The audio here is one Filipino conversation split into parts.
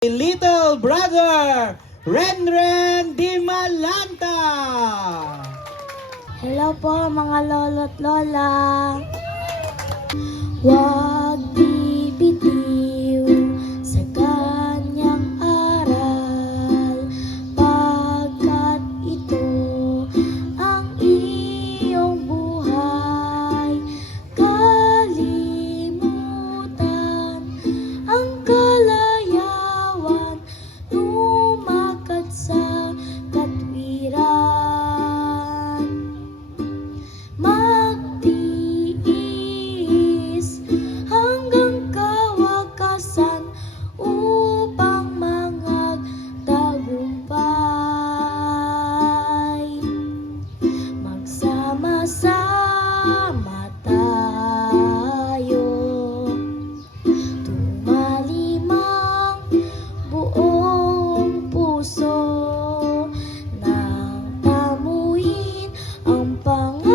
Little brother, Renren Dimalanta. Hello po mga lolo't lola. Huwag bibitiw sa kanyang aral, pagkat ito ang iyong buhay. Kalimutan ang kalayawan, lumakad sa katwiran. Magtiis hanggang kawakasan upang mangagtagumpay. Magsama-sama tayo, tumalimang buong puso, nang tamuhin ang pangako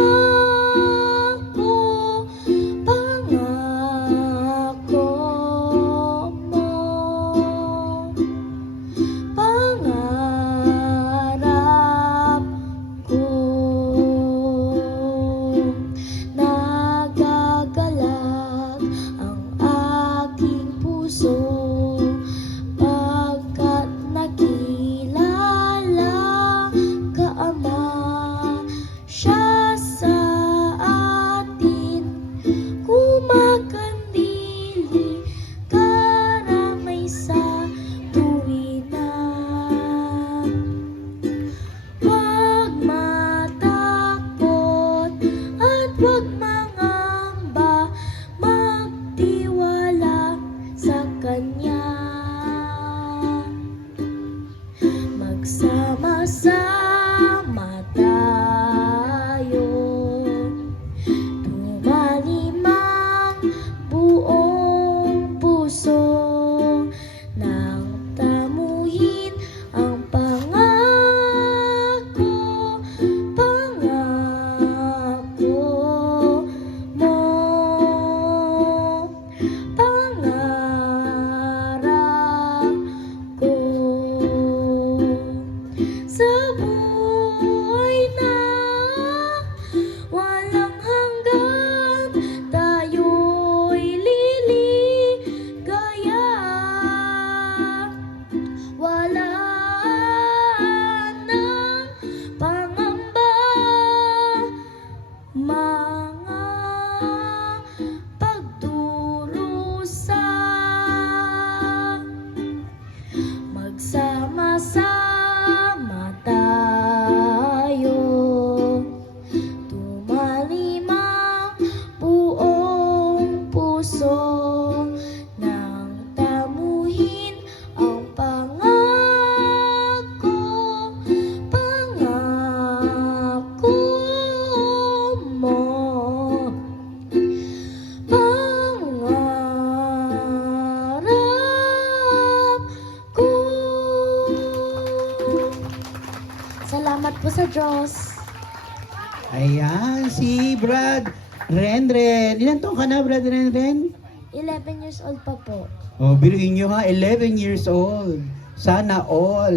mo. Pangarap ko, nagagalak ang aking puso, pagkat nakilala ka, Ama. Siya sa atin kumakandili, karamay sa tuwina. Huwag matakot at huwag mangamba, magtiwala sa Kanya. Magsama-sama tayo, tumalimang buong puso, nang tamuhin ang pangako mo. Pangarap ko sa buhay na walang hanggan, tayo'y liligaya. Wala nang pangamba, mga pagdurusa. Magsama-sama tayo, tumalimang buong puso, nang tamuhin ang pangako mo. Pangarap ko. Salamat po sa Diyos. Ayan, si Brad Renren. Ilan taon ka na, Brad Renren? 11 years old pa po. Oh, biruin nyo ha, 11 years old. Sana all.